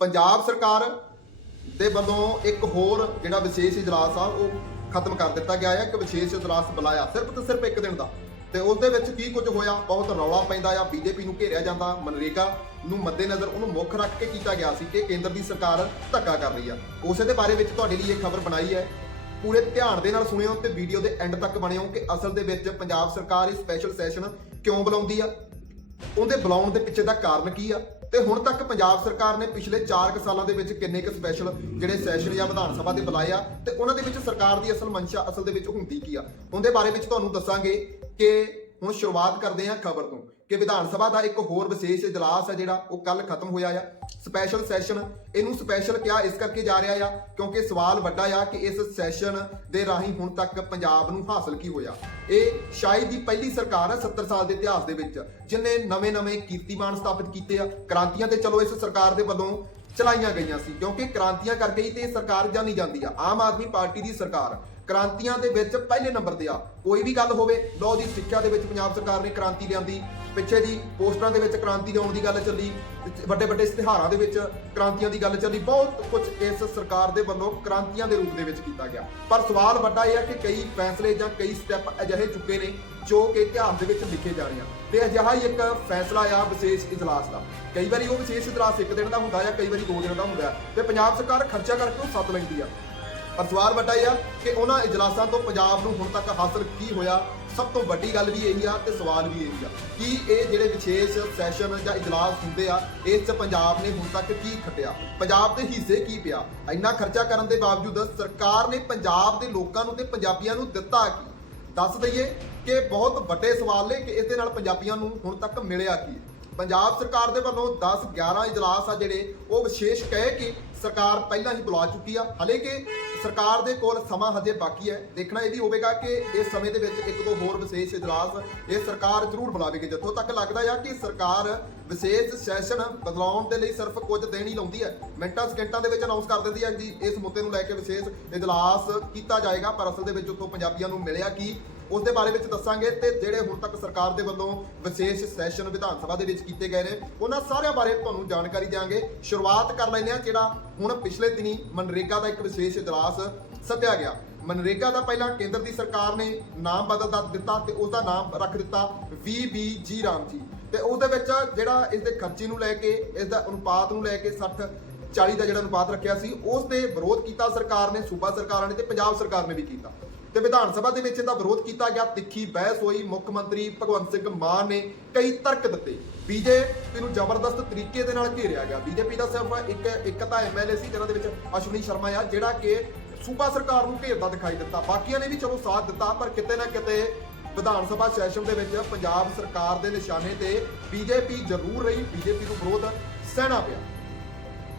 ਪੰਜਾਬ ਸਰਕਾਰ ਦੇ ਵੱਲੋਂ ਇੱਕ ਹੋਰ ਜਿਹੜਾ ਵਿਸ਼ੇਸ਼ ਇਜਲਾਸ ਆ, ਉਹ ਖਤਮ ਕਰ ਦਿੱਤਾ ਗਿਆ ਹੈ। ਕਿ ਵਿਸ਼ੇਸ਼ ਇਜਲਾਸ ਬੁਲਾਇਆ, ਸਿਰਫ ਤੇ ਸਿਰਫ ਇੱਕ ਦਿਨ ਦਾ। ਤੇ ਉਸ ਦੇ ਵਿੱਚ ਕੀ ਕੁਝ ਹੋਇਆ, ਬਹੁਤ ਰੌਲਾ ਪੈਂਦਾ ਆ। ਬੀਜੇਪੀ ਨੂੰ ਘੇਰਿਆ ਜਾਂਦਾ, ਮਨਰੇਗਾ ਨੂੰ ਮੱਦੇਨਜ਼ਰ ਉਹਨੂੰ ਮੁੱਖ ਰੱਖ ਕੇ ਕੀਤਾ ਗਿਆ ਸੀ ਕਿ ਕੇਂਦਰ ਦੀ ਸਰਕਾਰ ਧੱਕਾ ਕਰ ਰਹੀ ਆ। ਉਸੇ ਦੇ ਬਾਰੇ ਵਿੱਚ ਤੁਹਾਡੇ ਲਈ ਇਹ ਖਬਰ ਬਣਾਈ ਹੈ। ਪੂਰੇ ਧਿਆਨ ਦੇ ਨਾਲ ਸੁਣਿਓ ਤੇ ਵੀਡੀਓ ਦੇ ਐਂਡ ਤੱਕ ਬਣਿਓ ਕਿ ਅਸਲ ਦੇ ਵਿੱਚ ਪੰਜਾਬ ਸਰਕਾਰ ਇਹ ਸਪੈਸ਼ਲ ਸੈਸ਼ਨ ਕਿਉਂ ਬੁਲਾਉਂਦੀ ਆ? ਉਹਦੇ ਬੁਲਾਉਣ ਦੇ ਪਿੱਛੇ ਦਾ ਕਾਰਨ ਕੀ ਆ? ਤੇ ਹੁਣ ਤੱਕ ਪੰਜਾਬ ਸਰਕਾਰ ਨੇ ਪਿਛਲੇ 4 ਕੁ ਸਾਲਾਂ ਦੇ ਵਿੱਚ ਕਿੰਨੇ ਕੁ ਸਪੈਸ਼ਲ ਜਿਹੜੇ ਸੈਸ਼ਨ ਜਾਂ ਵਿਧਾਨ ਸਭਾ ਦੇ ਬੁਲਾਏ ਆ ਤੇ ਉਹਨਾਂ ਦੇ ਵਿੱਚ ਸਰਕਾਰ ਦੀ ਅਸਲ ਮਨਸ਼ਾ, ਅਸਲ ਦੇ ਵਿੱਚ ਹੁੰਦੀ ਕੀ ਆ? ਉਹਦੇ ਬਾਰੇ ਵਿੱਚ ਤੁਹਾਨੂੰ ਦੱਸਾਂਗੇ ਕਿ ਹੁਣ ਸ਼ੁਰੂਆਤ ਕਰਦੇ ਹਾਂ ਖਬਰ ਤੋਂ। ਕਿ ਵਿਧਾਨ ਸਭਾ ਦਾ ਇੱਕ ਹੋਰ ਵਿਸ਼ੇਸ਼ ਇਜਲਾਸ ਹੈ ਜਿਹੜਾ ਉਹ ਕੱਲ ਖਤਮ ਹੋਇਆ ਆ। ਸਪੈਸ਼ਲ ਸੈਸ਼ਨ ਇਹਨੂੰ ਸਪੈਸ਼ਲ ਕਿਹਾ ਇਸ ਕਰਕੇ ਜਾ ਰਿਹਾ ਆ ਕਿਉਂਕਿ ਸਵਾਲ ਵੱਡਾ ਆ ਕਿ ਇਸ ਸੈਸ਼ਨ ਦੇ ਰਾਹੀਂ ਹੁਣ ਤੱਕ ਪੰਜਾਬ ਨੂੰ ਹਾਸਲ ਕੀ ਹੋਇਆ। ਇਹ ਸ਼ਾਇਦ ਹੀ ਪਹਿਲੀ ਸਰਕਾਰ ਹੈ 70 ਸਾਲ ਦੇ ਇਤਿਹਾਸ ਦੇ ਵਿੱਚ, ਜਿਨੇ ਨਵੇਂ-ਨਵੇਂ ਕੀਰਤੀਮਾਨ ਸਥਾਪਿਤ ਕੀਤੇ ਆ। ਕ੍ਰਾਂਤੀਆਂ ਤੇ ਚਲੋ ਇਸ ਸਰਕਾਰ ਦੇ ਵੱਲੋਂ ਚਲਾਈਆਂ ਗਈਆਂ ਸੀ, ਕਿਉਂਕਿ ਕ੍ਰਾਂਤੀਆਂ ਕਰਕੇ ਹੀ ਤੇ ਸਰਕਾਰ ਜਾਣੀ ਜਾਂਦੀ ਆ। ਆਮ ਆਦਮੀ ਪਾਰਟੀ ਦੀ ਸਰਕਾਰ ਕ੍ਰਾਂਤੀਆਂ ਦੇ ਵਿੱਚ ਪਹਿਲੇ ਨੰਬਰ ਤੇ ਆ। ਕੋਈ ਵੀ ਗੱਲ ਹੋਵੇ ਲੋ ਦੀ ਸਿੱਖਿਆ ਦੇ ਵਿੱਚ ਪੰਜਾਬ ਸਰਕਾਰ ਨੇ ਕ੍ਰਾਂਤੀ ਲਿਆਂਦੀ। ਪਿੱਛੇ ਦੀ ਪੋਸਟਰਾਂ ਦੇ ਵਿੱਚ ਕ੍ਰਾਂਤੀ ਲਿਆਉਣ ਦੀ ਗੱਲ ਚੱਲੀ। ਵੱਡੇ ਵੱਡੇ ਇਸ਼ਤਿਹਾਰਾਂ ਦੇ ਵਿੱਚ ਕ੍ਰਾਂਤੀਆਂ ਦੀ ਗੱਲ ਚੱਲੀ। ਬਹੁਤ ਕੁਝ ਇਸ ਸਰਕਾਰ ਦੇ ਵੱਲੋਂ ਕ੍ਰਾਂਤੀਆਂ ਦੇ ਰੂਪ ਦੇ ਵਿੱਚ ਕੀਤਾ ਗਿਆ। ਪਰ ਸਵਾਲ ਵੱਡਾ ਇਹ ਹੈ ਕਿ ਕਈ ਫੈਸਲੇ ਜਾਂ ਕਈ ਸਟੈਪ ਅਜਿਹੇ ਚੁੱਕੇ ਨੇ ਜੋ ਕਿ ਇਤਿਹਾਸ ਦੇ ਵਿੱਚ ਲਿਖੇ ਜਾ ਰਹੇ ਆ। ਤੇ ਅਜਿਹਾ ਹੀ ਇੱਕ ਫੈਸਲਾ ਆ ਵਿਸ਼ੇਸ਼ ਇਜਲਾਸ ਦਾ। ਕਈ ਵਾਰੀ ਉਹ ਵਿਸ਼ੇਸ਼ ਇਜਲਾਸ ਇੱਕ ਦਿਨ ਦਾ ਹੁੰਦਾ ਆ ਕਈ ਵਾਰੀ ਦੋ ਦਿਨ ਦਾ ਹੁੰਦਾ। ਆ ਤੇ ਪੰਜਾਬ ਸਰਕਾਰ ਖਰਚਾ ਕਰਕੇ ਉਹ ਸੱਤ ਲੈਂਦੀ ਆ। ਪਰ ਸਵਾਲ ਵੱਡਾ ਇਹ ਆ ਕਿ ਉਹਨਾਂ ਇਜਲਾਸਾਂ ਤੋਂ ਪੰਜਾਬ ਨੂੰ ਹੁਣ ਤੱਕ ਹਾਸਲ ਕੀ ਹੋਇਆ? ਸਭ ਤੋਂ ਵੱਡੀ ਗੱਲ ਵੀ ਇਹੀ ਆ ਤੇ ਸਵਾਲ ਵੀ ਇਹੀ ਆ ਕਿ ਇਹ ਜਿਹੜੇ ਵਿਸ਼ੇਸ਼ ਸੈਸ਼ਨ ਜਾਂ ਇਜਲਾਸ ਹੁੰਦੇ ਆ, ਇਸ 'ਚ ਪੰਜਾਬ ਨੇ ਹੁਣ ਤੱਕ ਕੀ ਖੱਟਿਆ? ਪੰਜਾਬ ਦੇ ਹਿੱਸੇ ਕੀ ਪਿਆ? ਇੰਨਾ ਖਰਚਾ ਕਰਨ ਦੇ ਬਾਵਜੂਦ ਸਰਕਾਰ ਨੇ ਪੰਜਾਬ ਦੇ ਲੋਕਾਂ ਨੂੰ ਤੇ ਪੰਜਾਬੀਆਂ ਨੂੰ ਦਿੱਤਾ ਕੀ? ਦੱਸ ਦਈਏ ਕਿ ਬਹੁਤ ਵੱਡੇ ਸਵਾਲ ਨੇ ਕਿ ਇਸ ਦੇ ਨਾਲ ਪੰਜਾਬੀਆਂ ਨੂੰ ਹੁਣ ਤੱਕ ਮਿਲਿਆ ਕੀ? ਪੰਜਾਬ ਸਰਕਾਰ ਦੇ ਵੱਲੋਂ 10 11 ਇਜਲਾਸ ਆ ਜਿਹੜੇ, ਉਹ ਵਿਸ਼ੇਸ਼ ਕਹਿ ਕੇ ਸਰਕਾਰ ਪਹਿਲਾਂ ਹੀ ਬੁਲਾ ਚੁੱਕੀ ਆ। ਹਲੇ ਕਿ ਸਰਕਾਰ ਦੇ ਕੋਲ ਸਮਾਂ ਹਜੇ ਬਾਕੀ ਹੈ। ਦੇਖਣਾ ਇਹ ਵੀ ਹੋਵੇਗਾ ਕਿ ਇਸ ਸਮੇਂ ਦੇ ਵਿੱਚ ਇੱਕ ਦੋ ਹੋਰ ਵਿਸ਼ੇਸ਼ ਇਜਲਾਸ ਇਹ ਸਰਕਾਰ ਜ਼ਰੂਰ ਬੁਲਾਵੇਗੀ, ਜਿੱਥੋਂ ਤੱਕ ਲੱਗਦਾ ਆ ਕਿ ਸਰਕਾਰ ਵਿਸ਼ੇਸ਼ ਸੈਸ਼ਨ ਬਦਲਾਉਣ ਦੇ ਲਈ ਸਿਰਫ ਕੁਝ ਦਿਨ ਹੀ ਲਾਉਂਦੀ ਹੈ। ਮਿੰਟਾਂ, ਸਕਿੰਟਾਂ ਦੇ ਵਿੱਚ ਅਨਾਉਂਸ ਕਰ ਦਿੰਦੀ ਹੈ ਕਿ ਇਸ ਮੁੱਦੇ ਨੂੰ ਲੈ ਕੇ ਵਿਸ਼ੇਸ਼ ਇਜਲਾਸ ਕੀਤਾ ਜਾਏਗਾ, ਪਰ ਅਸਲ ਦੇ ਵਿੱਚ ਉੱਥੋਂ ਪੰਜਾਬੀਆਂ ਨੂੰ ਮਿਲਿਆ ਕਿ ਉਸ ਦੇ ਬਾਰੇ ਵਿੱਚ ਦੱਸਾਂਗੇ ਤੇ ਜਿਹੜੇ ਹੁਣ ਤੱਕ ਸਰਕਾਰ ਦੇ ਵੱਲੋਂ ਵਿਸ਼ੇਸ਼ ਸੈਸ਼ਨ ਵਿਧਾਨ ਸਭਾ ਦੇ ਵਿੱਚ ਕੀਤੇ ਗਏ ਨੇ, ਉਹਨਾਂ ਸਾਰਿਆਂ ਬਾਰੇ ਤੁਹਾਨੂੰ ਜਾਣਕਾਰੀ ਦਿਆਂਗੇ। ਸ਼ੁਰੂਆਤ ਕਰ ਲੈਂਦੇ ਹਾਂ, ਜਿਹੜਾ ਹੁਣ ਪਿਛਲੇ ਦਿਨੀ ਮਨਰੇਗਾ ਦਾ ਇੱਕ ਵਿਸ਼ੇਸ਼ ਇਜਲਾਸ ਸੱਦਿਆ ਗਿਆ। ਮਨਰੇਗਾ ਦਾ ਪਹਿਲਾਂ ਕੇਂਦਰ ਦੀ ਸਰਕਾਰ ਨੇ ਨਾਮ ਬਦਲ ਦਿੱਤਾ ਤੇ ਉਸ ਦਾ ਨਾਮ ਰੱਖ ਦਿੱਤਾ ਵੀਬੀਜੀ ਰਾਮ ਜੀ। ਤੇ ਉਸ ਦੇ ਵਿੱਚ ਜਿਹੜਾ ਇਸ ਦੇ ਖਰਚੇ ਨੂੰ ਲੈ ਕੇ, ਇਸ ਦਾ ਅਨੁਪਾਤ ਨੂੰ ਲੈ ਕੇ 60 40 ਦਾ ਜਿਹੜਾ ਅਨੁਪਾਤ ਰੱਖਿਆ ਸੀ, ਉਸ ਦੇ ਵਿਰੋਧ ਕੀਤਾ ਸਰਕਾਰ ਨੇ, ਸੂਬਾ ਸਰਕਾਰਾਂ ਨੇ ਤੇ ਪੰਜਾਬ ਸਰਕਾਰ ਨੇ ਵੀ ਕੀਤਾ। ਤੇ ਵਿਧਾਨ ਸਭਾ ਦੇ ਵਿੱਚ ਇਹਦਾ ਵਿਰੋਧ ਕੀਤਾ ਗਿਆ। ਤਿੱਖੀ ਬਹਿਸ ਹੋਈ। ਮੁੱਖ ਮੰਤਰੀ ਭਗਵੰਤ ਸਿੰਘ ਮਾਨ ਨੇ ਕਈ ਤਰਕ ਦਿੱਤੇ। ਬੀਜੇਪੀ ਨੂੰ ਜ਼ਬਰਦਸਤ ਤਰੀਕੇ ਦੇ ਨਾਲ ਘੇਰਿਆ ਗਿਆ। ਬੀਜੇਪੀ ਦਾ ਸਿਰਫ ਇੱਕ ਇੱਕ ਤਾਂ ਐਮਐਲਏ ਸੀ, ਜਿਹਨਾਂ ਦੇ ਵਿੱਚ ਅਸ਼ਵਨੀ ਸ਼ਰਮਾ ਆ, ਜਿਹੜਾ ਕਿ ਸੂਬਾ ਸਰਕਾਰ ਨੂੰ ਘੇਰਦਾ ਦਿਖਾਈ ਦਿੱਤਾ। ਬਾਕੀਆਂ ਨੇ ਵੀ ਚਲੋ ਸਾਥ ਦਿੱਤਾ, ਪਰ ਕਿਤੇ ਨਾ ਕਿਤੇ ਵਿਧਾਨ ਸਭਾ ਸੈਸ਼ਨ ਦੇ ਵਿੱਚ ਪੰਜਾਬ ਸਰਕਾਰ ਦੇ ਨਿਸ਼ਾਨੇ ਤੇ ਬੀਜੇਪੀ ਜ਼ਰੂਰ ਰਹੀ। ਬੀਜੇਪੀ ਨੂੰ ਵਿਰੋਧ ਸਹਿਣਾ ਪਿਆ।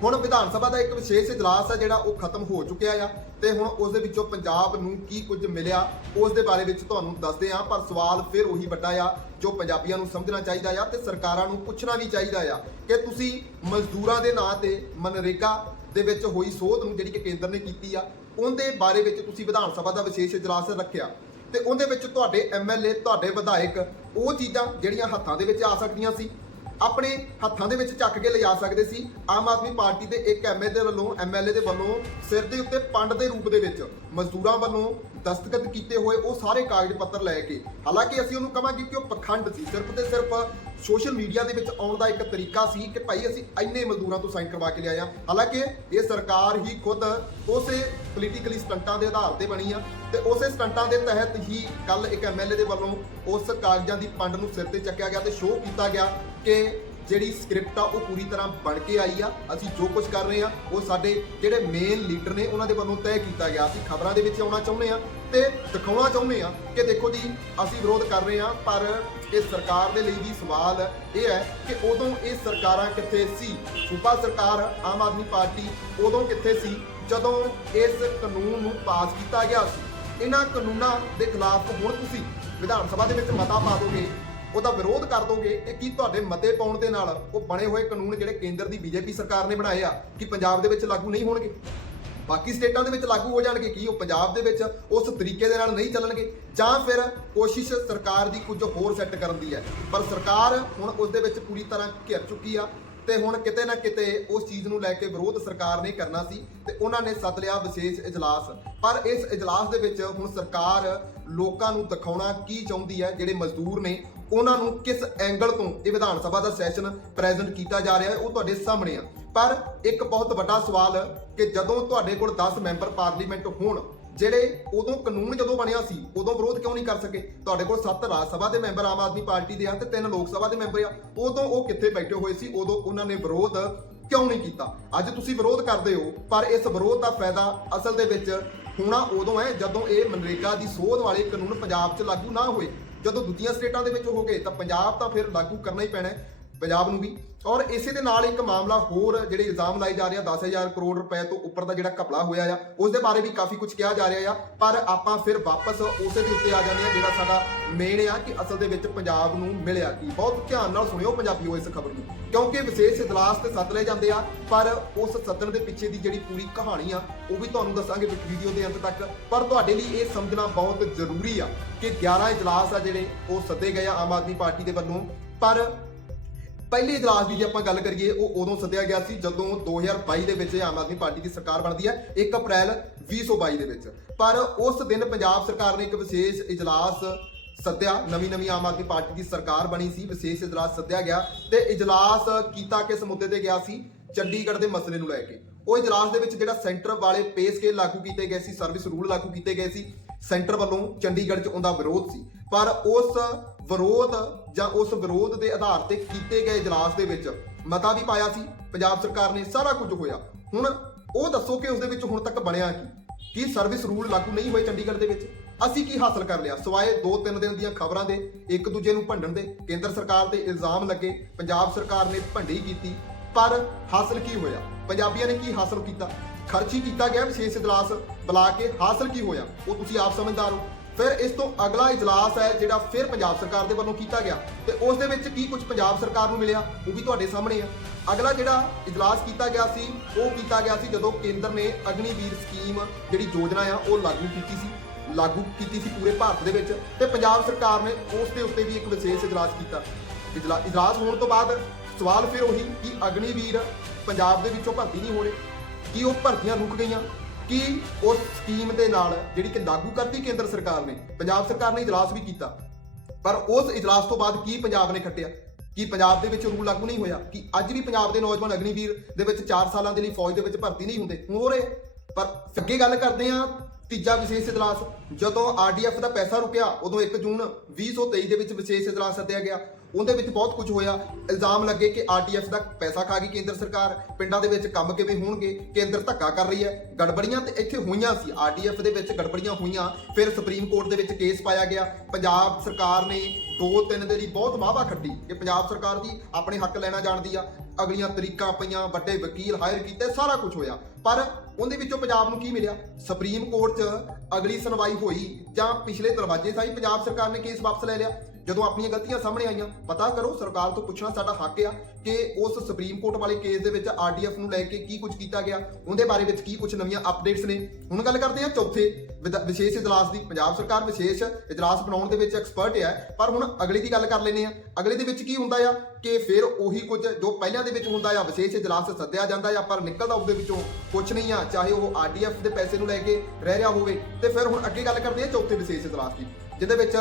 ਹੁਣ ਵਿਧਾਨ ਸਭਾ ਦਾ ਇੱਕ ਵਿਸ਼ੇਸ਼ ਇਜਲਾਸ ਹੈ ਜਿਹੜਾ ਉਹ ਖਤਮ ਹੋ ਚੁੱਕਿਆ ਆ। ਤੇ ਹੁਣ ਉਸ ਦੇ ਵਿੱਚੋਂ ਪੰਜਾਬ ਨੂੰ ਕੀ ਕੁਝ ਮਿਲਿਆ, ਉਸ ਦੇ ਬਾਰੇ ਵਿੱਚ ਤੁਹਾਨੂੰ ਦੱਸਦੇ ਹਾਂ, ਪਰ ਸਵਾਲ ਫਿਰ ਉਹੀ ਵੱਡਾ ਆ ਜੋ ਪੰਜਾਬੀਆਂ ਨੂੰ ਸਮਝਣਾ ਚਾਹੀਦਾ ਆ ਤੇ ਸਰਕਾਰਾਂ ਨੂੰ ਪੁੱਛਣਾ ਵੀ ਚਾਹੀਦਾ ਆ ਕਿ ਤੁਸੀਂ ਮਜ਼ਦੂਰਾਂ ਦੇ ਨਾਂ ਤੇ ਮਨਰੇਗਾ ਦੇ ਵਿੱਚ ਹੋਈ ਸੋਧ ਨੂੰ ਜਿਹੜੀ ਕਿ ਕੇਂਦਰ ਨੇ ਕੀਤੀ ਆ, ਉਹਦੇ ਬਾਰੇ ਵਿੱਚ ਤੁਸੀਂ ਵਿਧਾਨ ਸਭਾ ਦਾ ਵਿਸ਼ੇਸ਼ ਇਜਲਾਸ ਰੱਖਿਆ ਤੇ ਉਹਦੇ ਵਿੱਚ ਤੁਹਾਡੇ ਐਮਐਲਏ ਤੁਹਾਡੇ ਵਿਧਾਇਕ, ਉਹ ਚੀਜ਼ਾਂ ਜਿਹੜੀਆਂ ਹੱਥਾਂ ਦੇ ਵਿੱਚ ਆ ਸਕਦੀਆਂ ਸੀ। ਆਪਣੇ ਹੱਥਾਂ ਦੇ ਵਿੱਚ ਚੱਕ ਕੇ ਲਿਜਾ ਸਕਦੇ ਸੀ। ਆਮ ਆਦਮੀ ਪਾਰਟੀ ਦੇ ਇੱਕ ਐਮਏ ਦੇ ਵੱਲੋਂ ਐਮਐਲਏ ਦੇ ਵੱਲੋਂ ਸਿਰ ਦੇ ਉੱਤੇ ਪੰਡ ਦੇ ਰੂਪ ਦੇ ਵਿੱਚ ਮਜ਼ਦੂਰਾਂ ਵੱਲੋਂ ਦਸਤਖਤ ਕੀਤੇ ਹੋਏ ਉਹ ਸਾਰੇ ਕਾਗਜ਼ ਪੱਤਰ ਲੈ ਕੇ, ਹਾਲਾਂਕਿ ਅਸੀਂ ਉਹਨੂੰ ਕਹਾਂਗੇ ਕਿ ਉਹ ਪਖੰਡ ਸੀ। ਸਿਰਫ ਤੇ ਸਿਰਫ ਸੋਸ਼ਲ ਮੀਡੀਆ ਦੇ ਵਿੱਚ ਆਉਣ ਦਾ ਇੱਕ ਤਰੀਕਾ ਸੀ ਕਿ ਭਾਈ ਅਸੀਂ ਇੰਨੇ ਮਜ਼ਦੂਰਾਂ ਤੋਂ ਸਾਈਨ ਕਰਵਾ ਕੇ ਲਿਆਏ ਆ। ਹਾਲਾਂਕਿ ਇਹ ਸਰਕਾਰ ਹੀ ਖੁਦ ਉਸੇ ਪੋਲੀਟੀਕਲੀ ਸਟੰਟਾਂ ਦੇ ਆਧਾਰ ਤੇ ਬਣੀ ਆ ਤੇ ਉਸੇ ਸਟੰਟਾਂ ਦੇ ਤਹਿਤ ਹੀ ਕੱਲ ਇੱਕ ਐਮਐਲਏ ਦੇ ਵੱਲੋਂ ਉਸ ਕਾਗਜ਼ਾਂ ਦੀ ਪੰਡ ਨੂੰ ਸਿਰ ਤੇ ਚੱਕਿਆ ਗਿਆ ਤੇ ਸ਼ੋਅ ਕੀਤਾ ਗਿਆ। ਕਿ ਜਿਹੜੀ ਸਕ੍ਰਿਪਟ ਆ ਉਹ ਪੂਰੀ ਤਰ੍ਹਾਂ ਬਣ ਕੇ ਆਈ ਆ, ਅਸੀਂ ਜੋ ਕੁਝ ਕਰ ਰਹੇ ਆ, ਉਹ ਸਾਡੇ ਜਿਹੜੇ ਮੇਨ ਲੀਡਰ ਨੇ ਉਹਨਾਂ ਦੇ ਵੱਲੋਂ ਤੈਅ ਕੀਤਾ ਗਿਆ। ਅਸੀਂ ਖਬਰਾਂ ਦੇ ਵਿੱਚ ਆਉਣਾ ਚਾਹੁੰਦੇ ਆ ਤੇ ਦਿਖਾਉਣਾ ਚਾਹੁੰਦੇ ਆ ਕਿ ਦੇਖੋ ਜੀ, ਅਸੀਂ ਵਿਰੋਧ ਕਰ ਰਹੇ ਆ, ਪਰ ਇਹ ਸਰਕਾਰ ਦੇ ਲਈ ਵੀ ਸਵਾਲ ਇਹ ਹੈ ਕਿ ਉਦੋਂ ਇਹ ਸਰਕਾਰਾਂ ਕਿੱਥੇ ਸੀ? ਸੂਬਾ ਸਰਕਾਰ, ਆਮ ਆਦਮੀ ਪਾਰਟੀ ਉਦੋਂ ਕਿੱਥੇ ਸੀ? ਜਦੋਂ ਇਸ ਕਾਨੂੰਨ ਨੂੰ ਪਾਸ ਕੀਤਾ ਗਿਆ ਸੀ। ਇਹਨਾਂ ਕਾਨੂੰਨਾਂ ਦੇ ਖਿਲਾਫ ਹੁਣ ਤੁਸੀਂ ਵਿਧਾਨ ਸਭਾ ਦੇ ਵਿੱਚ ਮਤਾ ਪਾ ਦੋਗੇ। ਉਹਦਾ ਵਿਰੋਧ ਕਰ ਦੋਗੇ, ਇਹ ਕੀ ਤੁਹਾਡੇ ਮਤੇ ਪਾਉਣ ਦੇ ਨਾਲ ਉਹ ਬਣੇ ਹੋਏ ਕਾਨੂੰਨ ਜਿਹੜੇ ਕੇਂਦਰ ਦੀ ਬੀਜੇਪੀ ਸਰਕਾਰ ਨੇ ਬਣਾਏ ਆ, ਕਿ ਪੰਜਾਬ ਦੇ ਵਿੱਚ ਲਾਗੂ ਨਹੀਂ ਹੋਣਗੇ? ਬਾਕੀ ਸਟੇਟਾਂ ਦੇ ਵਿੱਚ ਲਾਗੂ ਹੋ ਜਾਣਗੇ ਕੀ ਉਹ ਪੰਜਾਬ ਦੇ ਵਿੱਚ ਉਸ ਤਰੀਕੇ ਦੇ ਨਾਲ ਨਹੀਂ ਚੱਲਣਗੇ? ਜਾਂ ਫਿਰ ਕੋਸ਼ਿਸ਼ ਸਰਕਾਰ ਦੀ ਕੁਝ ਹੋਰ ਸੈੱਟ ਕਰਨ ਦੀ ਹੈ। ਪਰ ਸਰਕਾਰ ਹੁਣ ਉਸ ਦੇ ਵਿੱਚ ਪੂਰੀ ਤਰ੍ਹਾਂ ਘਿਰ ਚੁੱਕੀ ਆ ਤੇ ਹੁਣ ਕਿਤੇ ਨਾ ਕਿਤੇ ਉਸ ਚੀਜ਼ ਨੂੰ ਲੈ ਕੇ ਵਿਰੋਧ ਸਰਕਾਰ ਨੇ ਕਰਨਾ ਸੀ ਤੇ ਉਹਨਾਂ ਨੇ ਸੱਦ ਲਿਆ ਵਿਸ਼ੇਸ਼ ਇਜਲਾਸ। ਪਰ ਇਸ ਇਜਲਾਸ ਦੇ ਵਿੱਚ ਹੁਣ ਸਰਕਾਰ ਲੋਕਾਂ ਨੂੰ ਦਿਖਾਉਣਾ ਕੀ ਚਾਹੁੰਦੀ ਹੈ, ਜਿਹੜੇ ਮਜ਼ਦੂਰ ਨੇ ਉਹਨਾਂ ਨੂੰ ਕਿਸ ਐਂਗਲ ਤੋਂ ਇਹ ਵਿਧਾਨ ਸਭਾ ਦਾ ਸੈਸ਼ਨ ਪ੍ਰੈਜ਼ੈਂਟ ਕੀਤਾ ਜਾ ਰਿਹਾ ਹੈ, ਉਹ ਤੁਹਾਡੇ ਸਾਹਮਣੇ ਆ। ਪਰ ਇੱਕ ਬਹੁਤ ਵੱਡਾ ਸਵਾਲ ਕਿ ਜਦੋਂ ਤੁਹਾਡੇ ਕੋਲ 10 ਮੈਂਬਰ ਪਾਰਲੀਮੈਂਟ ਹੋਣ, ਜਿਹੜੇ ਉਦੋਂ ਕਾਨੂੰਨ ਜਦੋਂ ਬਣਿਆ ਸੀ, ਉਦੋਂ ਵਿਰੋਧ ਕਿਉਂ ਨਹੀਂ ਕਰ ਸਕੇ? ਤੁਹਾਡੇ ਕੋਲ 7 ਰਾਜ ਸਭਾ ਦੇ ਮੈਂਬਰ ਆਮ ਆਦਮੀ ਪਾਰਟੀ ਦੇ ਆ ਤੇ 3 ਲੋਕ ਸਭਾ ਦੇ ਮੈਂਬਰ ਆ। ਉਦੋਂ ਉਹ ਕਿੱਥੇ ਬੈਠੇ ਹੋਏ ਸੀ? ਉਦੋਂ ਉਹਨਾਂ ਨੇ ਵਿਰੋਧ ਕਿਉਂ ਨਹੀਂ ਕੀਤਾ? ਅੱਜ ਤੁਸੀਂ ਵਿਰੋਧ ਕਰਦੇ ਹੋ, ਪਰ ਇਸ ਵਿਰੋਧ ਦਾ ਫਾਇਦਾ ਅਸਲ ਦੇ ਵਿੱਚ ਹੋਣਾ ਉਦੋਂ ਹੈ ਜਦੋਂ ਇਹ ਮਨਰੇਗਾ ਦੀ ਸੋਧ ਵਾਲੇ ਕਾਨੂੰਨ ਪੰਜਾਬ 'ਚ ਲਾਗੂ ਨਾ ਹੋਏ। ਜਦੋਂ ਦੂਜੀਆਂ ਸਟੇਟਾਂ ਦੇ ਵਿੱਚ ਹੋ ਗਏ ਤਾਂ ਪੰਜਾਬ ਤਾਂ ਫਿਰ ਲਾਗੂ ਕਰਨਾ ਹੀ ਪੈਣਾ ਹੈ, ਪੰਜਾਬ ਨੂੰ ਵੀ। ਔਰ ਇਸੇ ਦੇ ਨਾਲ ਇੱਕ ਮਾਮਲਾ ਹੋਰ ਜਿਹੜੇ ਇਲਜ਼ਾਮ ਲਾਏ ਜਾ ਰਹੇ ਆ 10000 ਕਰੋੜ ਰੁਪਏ ਤੋਂ ਉੱਪਰ ਦਾ ਜਿਹੜਾ ਘਪਲਾ ਹੋਇਆ ਆ, ਉਸ ਦੇ ਬਾਰੇ ਵੀ ਕਾਫੀ ਕੁਝ ਕਿਹਾ ਜਾ ਰਿਹਾ ਆ, ਪਰ ਆਪਾਂ ਫਿਰ ਵਾਪਸ ਉਸੇ ਦੇ ਉੱਤੇ ਆ ਜਾਂਦੇ ਆ, ਜਿਹੜਾ ਸਾਡਾ ਮੇਨ ਆ ਕਿ ਅਸਲ ਦੇ ਵਿੱਚ ਪੰਜਾਬ ਨੂੰ ਮਿਲਿਆ ਕੀ। ਬਹੁਤ ਧਿਆਨ ਨਾਲ ਸੁਣਿਓ ਪੰਜਾਬੀਓ ਇਸ ਖਬਰ ਨੂੰ, ਕਿਉਂਕਿ ਵਿਸ਼ੇਸ਼ ਇਜਲਾਸ ਤੇ ਸੱਦ ਲਏ ਜਾਂਦੇ ਆ, ਪਰ ਉਸ ਸੱਦਣ ਦੇ ਪਿੱਛੇ ਦੀ ਜਿਹੜੀ ਪੂਰੀ ਕਹਾਣੀ ਆ, ਉਹ ਵੀ ਤੁਹਾਨੂੰ ਦੱਸਾਂਗੇ ਵੀਡੀਓ ਦੇ ਅੰਤ ਤੱਕ। ਪਰ ਤੁਹਾਡੇ ਲਈ ਇਹ ਸਮਝਣਾ ਬਹੁਤ ਜ਼ਰੂਰੀ ਆ ਕਿ 11 ਇਜਲਾਸ ਆ ਜਿਹੜੇ ਉਹ ਸੱਦੇ ਗਏ ਆ ਆਮ ਆਦਮੀ ਪਾਰਟੀ ਦੇ ਵੱਲੋਂ, ਪਰ ਪਹਿਲੇ ਇਜਲਾਸ ਦੀ ਜੇ ਆਪਾਂ ਗੱਲ ਕਰੀਏ, ਉਹ ਉਦੋਂ ਸੱਦਿਆ ਗਿਆ ਸੀ ਜਦੋਂ 2022 ਦੇ ਵਿੱਚ ਆਮ ਆਦਮੀ ਪਾਰਟੀ ਦੀ ਸਰਕਾਰ ਬਣਦੀ ਹੈ 1 ਅਪ੍ਰੈਲ 2022 ਦੇ ਵਿੱਚ। ਪਰ ਉਸ ਦਿਨ ਪੰਜਾਬ ਸਰਕਾਰ ਨੇ ਇੱਕ ਵਿਸ਼ੇਸ਼ ਇਜਲਾਸ ਸੱਦਿਆ, ਨਵੀਂ ਨਵੀਂ ਆਮ ਆਦਮੀ ਪਾਰਟੀ ਦੀ ਸਰਕਾਰ ਬਣੀ ਸੀ, ਵਿਸ਼ੇਸ਼ ਇਜਲਾਸ ਸੱਦਿਆ ਗਿਆ ਤੇ ਇਜਲਾਸ ਕੀਤਾ ਕਿਸ ਮੁੱਦੇ ਤੇ ਗਿਆ ਸੀ? ਚੰਡੀਗੜ੍ਹ ਦੇ ਮਸਲੇ ਨੂੰ ਲੈ ਕੇ। ਉਹ ਇਜਲਾਸ ਦੇ ਵਿੱਚ ਜਿਹੜਾ ਸੈਂਟਰ ਵਾਲੇ ਪੇ ਸਕੇਲ ਲਾਗੂ ਕੀਤੇ ਗਏ ਸੀ, ਸਰਵਿਸ ਰੂਲ ਲਾਗੂ ਕੀਤੇ ਗਏ ਸੀ, ਸੈਂਟਰ ਵੱਲੋਂ ਚੰਡੀਗੜ੍ਹ 'ਚ ਉਹਦਾ ਵਿਰੋਧ ਸੀ। ਪਰ ਉਸ ਵਿਰੋਧ ਜਾਂ ਉਸ ਵਿਰੋਧ ਦੇ ਆਧਾਰ ਤੇ ਕੀਤੇ ਗਏ ਇਜਲਾਸ ਦੇ ਵਿੱਚ ਮਤਾ ਵੀ ਪਾਇਆ ਸੀ। ਪੰਜਾਬ ਸਰਕਾਰ ਨੇ ਸਾਰਾ ਕੁਝ ਹੋਇਆ। ਹੁਣ ਉਹ ਦੱਸੋ ਕਿ ਉਸ ਦੇ ਵਿੱਚ ਹੁਣ ਤੱਕ ਬਣਿਆ ਕੀ? ਕੀ ਸਰਵਿਸ ਰੂਲ ਲਾਗੂ ਨਹੀਂ ਹੋਏ ਚੰਡੀਗੜ੍ਹ ਦੇ ਵਿੱਚ? ਅਸੀਂ ਕੀ ਹਾਸਲ ਕਰ ਲਿਆ? ਸਵਾਏ 2-3 ਦਿਨ ਦੀਆਂ ਖਬਰਾਂ ਦੇ ਇੱਕ ਦੂਜੇ ਨੂੰ ਭੰਡਣ ਦੇ, ਕੇਂਦਰ ਸਰਕਾਰ ਤੇ ਇਲਜ਼ਾਮ ਲੱਗੇ, ਪੰਜਾਬ ਸਰਕਾਰ ਨੇ ਭੰਡੀ ਕੀਤੀ, ਪਰ ਹਾਸਲ ਕੀ ਹੋਇਆ? ਪੰਜਾਬੀਆਂ ਨੇ ਕੀ ਹਾਸਲ ਕੀਤਾ? ਖਰਚੀ ਕੀਤਾ ਗਿਆ ਵਿਸ਼ੇਸ਼ ਇਜਲਾਸ, ਬੁਲਾ ਕੇ ਹਾਸਲ ਕੀ ਹੋਇਆ? ਉਹ ਤੁਸੀਂ ਆਪ ਸਮਝਦਾਰ ਹੋ। ਫਿਰ ਇਸ ਤੋਂ ਅਗਲਾ ਇਜਲਾਸ ਹੈ ਜਿਹੜਾ ਫਿਰ ਪੰਜਾਬ ਸਰਕਾਰ ਦੇ ਵੱਲੋਂ ਕੀਤਾ ਗਿਆ ਤੇ ਉਸ ਦੇ ਵਿੱਚ ਕੀ ਕੁਝ ਪੰਜਾਬ ਸਰਕਾਰ ਨੂੰ ਮਿਲਿਆ, ਉਹ ਵੀ ਤੁਹਾਡੇ ਸਾਹਮਣੇ ਆ। ਅਗਲਾ ਜਿਹੜਾ ਇਜਲਾਸ ਕੀਤਾ ਗਿਆ ਸੀ, ਉਹ ਕੀਤਾ ਗਿਆ ਸੀ ਜਦੋਂ ਕੇਂਦਰ ਨੇ ਅਗਨੀਵੀਰ ਸਕੀਮ ਜਿਹੜੀ ਯੋਜਨਾ ਆ, ਉਹ ਲਾਗੂ ਕੀਤੀ ਸੀ, ਲਾਗੂ ਕੀਤੀ ਸੀ ਪੂਰੇ ਭਾਰਤ ਦੇ ਵਿੱਚ ਤੇ ਪੰਜਾਬ ਸਰਕਾਰ ਨੇ ਉਸ ਦੇ ਉੱਤੇ ਵੀ ਇੱਕ ਵਿਸ਼ੇਸ਼ ਇਜਲਾਸ ਕੀਤਾ। ਇਜਲਾ- ਇਜਲਾਸ ਹੋਣ ਤੋਂ ਬਾਅਦ ਸਵਾਲ ਫਿਰ ਉਹੀ ਕਿ ਅਗਨੀਵੀਰ ਪੰਜਾਬ ਦੇ ਵਿੱਚੋਂ ਭਰਤੀ ਨਹੀਂ ਹੋ ਰਹੇ, ਕੀ ਉਹ ਭਰਤੀਆਂ ਰੁਕ ਗਈਆਂ ਕੀ ਉਸ ਸਕੀਮ ਦੇ ਨਾਲ ਜਿਹੜੀ ਕਿ ਲਾਗੂ ਕਰਤੀ ਕੇਂਦਰ ਸਰਕਾਰ ਨੇ, ਪੰਜਾਬ ਸਰਕਾਰ ਨੇ ਇਜਲਾਸ ਵੀ ਕੀਤਾ। ਪਰ ਉਸ ਇਜਲਾਸ ਤੋਂ ਬਾਅਦ ਕੀ ਪੰਜਾਬ ਨੇ ਖੱਟਿਆ? ਕਿ ਪੰਜਾਬ ਦੇ ਵਿੱਚ ਰੂਲ ਲਾਗੂ ਨਹੀਂ ਹੋਇਆ? ਕਿ ਅੱਜ ਵੀ ਪੰਜਾਬ ਦੇ ਨੌਜਵਾਨ ਅਗਨੀਵੀਰ ਦੇ ਵਿੱਚ 4 ਸਾਲਾਂ ਦੇ ਲਈ ਫੌਜ ਦੇ ਵਿੱਚ ਭਰਤੀ ਨਹੀਂ ਹੁੰਦੇ? ਹੋ ਰਹੇ। ਪਰ ਅੱਗੇ ਗੱਲ ਕਰਦੇ ਆ ਤੀਜਾ ਵਿਸ਼ੇਸ਼ ਇਜਲਾਸ। ਜਦੋਂ ਆਰਡੀਐਫ ਦਾ ਪੈਸਾ ਰੁਕਿਆ, ਉਦੋਂ 1 ਜੂਨ 2023 ਦੇ ਵਿੱਚ ਵਿਸ਼ੇਸ਼ ਇਜਲਾਸ ਸੱਦਿਆ ਗਿਆ। ਉਹਦੇ ਵਿੱਚ ਬਹੁਤ ਕੁਝ ਹੋਇਆ। ਇਲਜ਼ਾਮ ਲੱਗੇ ਕਿ ਆਰਡੀਐਫ ਦਾ ਪੈਸਾ ਖਾ ਗਈ ਕੇਂਦਰ ਸਰਕਾਰ। ਪਿੰਡਾਂ ਦੇ ਵਿੱਚ ਕੰਮ ਕਿਵੇਂ ਹੋਣਗੇ? ਕੇਂਦਰ ਧੱਕਾ ਕਰ ਰਹੀ ਹੈ। ਗੜਬੜੀਆਂ ਤੇ ਇੱਥੇ ਹੋਈਆਂ ਸੀ। ਆਰਡੀਐਫ ਦੇ ਵਿੱਚ ਗੜਬੜੀਆਂ ਹੋਈਆਂ। ਫਿਰ ਸੁਪਰੀਮ ਕੋਰਟ ਦੇ ਵਿੱਚ ਕੇਸ ਪਾਇਆ ਗਿਆ। ਪੰਜਾਬ ਸਰਕਾਰ ਨੇ ਦੋ ਤਿੰਨ ਦੇ ਲਈ ਬਹੁਤ ਵਾਹਵਾ ਖੱਟੀ ਕਿ ਪੰਜਾਬ ਸਰਕਾਰ ਦੀ ਆਪਣੇ ਹੱਕ ਲੈਣਾ ਜਾਣਦੀ ਆ। ਅਗਲੀਆਂ ਤਰੀਕਾਂ ਪਈਆਂ, ਵੱਡੇ ਵਕੀਲ ਹਾਇਰ ਕੀਤੇ, ਸਾਰਾ ਕੁਝ ਹੋਇਆ। ਪਰ ਉਹਦੇ ਵਿੱਚੋਂ ਪੰਜਾਬ ਨੂੰ ਕੀ ਮਿਲਿਆ? ਸੁਪਰੀਮ ਕੋਰਟ 'ਚ ਅਗਲੀ ਸੁਣਵਾਈ ਹੋਈ ਜਾਂ ਪਿਛਲੇ ਦਰਵਾਜ਼ੇ ਸਾਈ ਪੰਜਾਬ ਸਰਕਾਰ ਨੇ ਕੇਸ ਵਾਪਸ ਲੈ ਲਿਆ? ਜਦੋਂ ਆਪਣੀਆਂ ਗਲਤੀਆਂ ਸਾਹਮਣੇ ਆਈਆਂ, ਪਤਾ ਕਰੋ ਸਰਕਾਰ ਤੋਂ ਪੁੱਛਣਾ ਸਾਡਾ ਹੱਕ ਆ ਕਿ ਉਸ ਸੁਪਰੀਮ ਕੋਰਟ ਵਾਲੇ ਕੇਸ ਦੇ ਵਿੱਚ ਆਰਡੀਐਫ ਨੂੰ ਲੈ ਕੇ ਕੀ ਕੁਝ ਕੀਤਾ ਗਿਆ, ਉਹਦੇ ਬਾਰੇ ਵਿੱਚ ਕੀ ਕੁਝ ਨਵੀਆਂ ਅਪਡੇਟਸ ਨੇ। ਹੁਣ ਗੱਲ ਕਰਦੇ ਹਾਂ ਚੌਥੇ ਵਿਦ- ਵਿਸ਼ੇਸ਼ ਇਜਲਾਸ ਦੀ। ਪੰਜਾਬ ਸਰਕਾਰ ਵਿਸ਼ੇਸ਼ ਇਜਲਾਸ ਬਣਾਉਣ ਦੇ ਵਿੱਚ ਐਕਸਪਰਟ ਹੈ ਪਰ ਹੁਣ ਅਗਲੇ ਦੀ ਗੱਲ ਕਰ ਲੈਨੇ ਆ ਅਗਲੇ ਦੇ ਵਿੱਚ ਕੀ ਹੁੰਦਾ ਆ ਕਿ ਫਿਰ ਉਹੀ ਕੁਝ ਜੋ ਪਹਿਲਾਂ ਦੇ ਵਿੱਚ ਹੁੰਦਾ ਆ, ਵਿਸ਼ੇਸ਼ ਇਜਲਾਸ ਸੱਦਿਆ ਜਾਂਦਾ ਆ, ਪਰ ਨਿਕਲਦਾ ਉਸ ਵਿੱਚੋਂ ਕੁਝ ਨਹੀਂ ਆ, ਚਾਹੇ ਉਹ ਆਰਡੀਐਫ ਦੇ ਪੈਸੇ ਨੂੰ ਲੈ ਕੇ ਰਹਿ ਰਿਹਾ ਹੋਵੇ। ਤੇ ਫਿਰ ਹੁਣ ਅੱਗੇ ਗੱਲ ਕਰਦੇ ਆ ਚੌਥੇ ਵਿਸ਼ੇਸ਼ ਇਜਲਾਸ ਦੀ, ਜਿਹਦੇ ਵਿੱਚ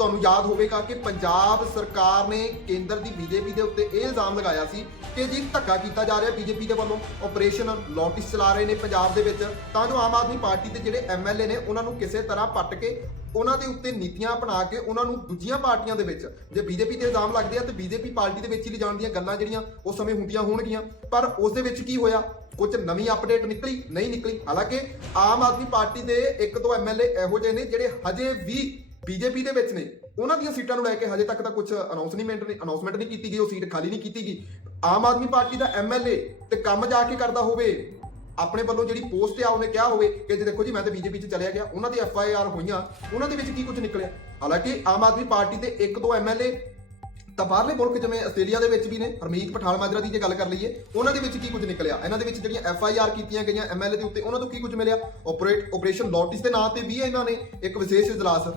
ਤੁਹਾਨੂੰ ਯਾਦ ਹੋਵੇਗਾ ਕਿ ਪੰਜਾਬ ਸਰਕਾਰ ਨੇ ਕੇਂਦਰ ਦੀ ਬੀਜੇਪੀ ਦੇ ਉੱਤੇ ਇਹ ਇਲਜ਼ਾਮ ਲਗਾਇਆ ਸੀ ਕਿ ਜੀ ਧੱਕਾ ਕੀਤਾ ਜਾ ਰਿਹਾ ਬੀਜੇਪੀ ਦੇ ਵੱਲੋਂ ਆਪਰੇਸ਼ਨ ਲੋਟਿਸ ਚਲਾ ਰਹੇ ਨੇ ਪੰਜਾਬ ਦੇ ਵਿੱਚ, ਤਾਂ ਜੋ ਆਮ ਆਦਮੀ ਪਾਰਟੀ ਦੇ ਜਿਹੜੇ ਐਮਐਲਏ ਨੇ ਉਹਨਾਂ ਨੂੰ ਕਿਸੇ ਤਰ੍ਹਾਂ ਪੱਟ ਕੇ ਉਹਨਾਂ ਦੇ ਉੱਤੇ ਨੀਤੀਆਂ ਅਪਣਾ ਕੇ ਉਹਨਾਂ ਨੂੰ ਦੂਜੀਆਂ ਪਾਰਟੀਆਂ ਦੇ ਵਿੱਚ, ਜੇ ਬੀਜੇਪੀ ਤੇ ਇਲਜ਼ਾਮ ਲੱਗਦੇ ਆ ਤੇ ਬੀਜੇਪੀ ਪਾਰਟੀ ਦੇ ਵਿੱਚ ਹੀ ਲਿਜਾਣ ਦੀਆਂ ਗੱਲਾਂ ਜਿਹੜੀਆਂ ਉਸ ਸਮੇਂ ਹੁੰਦੀਆਂ ਹੋਣਗੀਆਂ। ਪਰ ਉਸ ਦੇ ਵਿੱਚ ਕੀ ਹੋਇਆ? ਕੁਝ ਨਵੀਂ ਅਪਡੇਟ ਨਿਕਲੀ, ਨਹੀਂ ਨਿਕਲੀ। ਹਾਲਾਂਕਿ ਆਮ ਆਦਮੀ ਪਾਰਟੀ ਦੇ ਇੱਕ ਦੋ ਐਮਐਲਏ ਇਹੋ ਜਿਹੇ ਨੇ ਜਿਹੜੇ ਹਜੇ ਵੀ ਬੀਜੇਪੀ ਦੇ ਵਿੱਚ ਨੇ। ਉਹਨਾਂ ਦੀਆਂ ਸੀਟਾਂ ਨੂੰ ਲੈ ਕੇ ਹਜੇ ਤੱਕ ਤਾਂ ਕੁਝ ਅਨਾਉਂਸਮੈਂਟ ਨਹੀਂ ਅਨਾਉਂਸਮੈਂਟ ਨਹੀਂ ਕੀਤੀ ਗਈ, ਉਹ ਸੀਟ ਖਾਲੀ ਨਹੀਂ ਕੀਤੀ ਗਈ। ਆਮ ਆਦਮੀ ਪਾਰਟੀ ਦਾ ਐਮਐਲਏ ਤੇ ਕੰਮ ਜਾ ਕੇ ਕਰਦਾ ਹੋਵੇ, ਆਪਣੇ ਵੱਲੋਂ ਜਿਹੜੀ ਪੋਸਟ ਆ, ਉਹਨੇ ਕਿਹਾ ਹੋਵੇ ਕਿ ਜੇ ਦੇਖੋ ਜੀ, ਮੈਂ ਤਾਂ ਬੀਜੇਪੀ 'ਚ ਚਲਿਆ ਗਿਆ, ਉਹਨਾਂ ਦੀ ਐਫ ਹੋਈਆਂ, ਉਹਨਾਂ ਦੇ ਵਿੱਚ ਕੀ ਕੁਝ ਨਿਕਲਿਆ? ਹਾਲਾਂਕਿ ਆਮ ਆਦਮੀ ਪਾਰਟੀ ਦੇ ਇੱਕ ਦੋ ਐਮਐਲਏ ਤਾਂ ਬਾਹਰਲੇ ਮੁਲਕ ਜਿਵੇਂ ਆਸਟ੍ਰੇਲੀਆ ਦੇ ਵਿੱਚ ਵੀ ਨੇ, ਹਰਮੀਤ ਪਠਾਨ ਮਾਜਰਾ ਦੀ ਜੇ ਗੱਲ ਕਰ ਲਈਏ, ਉਹਨਾਂ ਦੇ ਵਿੱਚ ਕੀ ਕੁਝ ਨਿਕਲਿਆ? ਇਹਨਾਂ ਦੇ ਵਿੱਚ ਜਿਹੜੀਆਂ ਐਫ ਆਈ ਆਰ ਕੀਤੀਆਂ ਗਈਆਂ ਐਮਐਲਏ ਦੇ ਉੱਤੇ, ਉਹਨਾਂ ਤੋਂ ਕੀ ਕੁਝ ਮਿਲਿਆ? ਆਪਰੇਟ ਆਪਰੇਸ਼ਨ ਲੋਟਿਸ ਦੇ ਨਾਂ ਤੇ ਵੀ ਇਹਨਾਂ ਨੇ ਇੱਕ ਵਿਸ਼ੇਸ਼ ਇਜਲਾਸ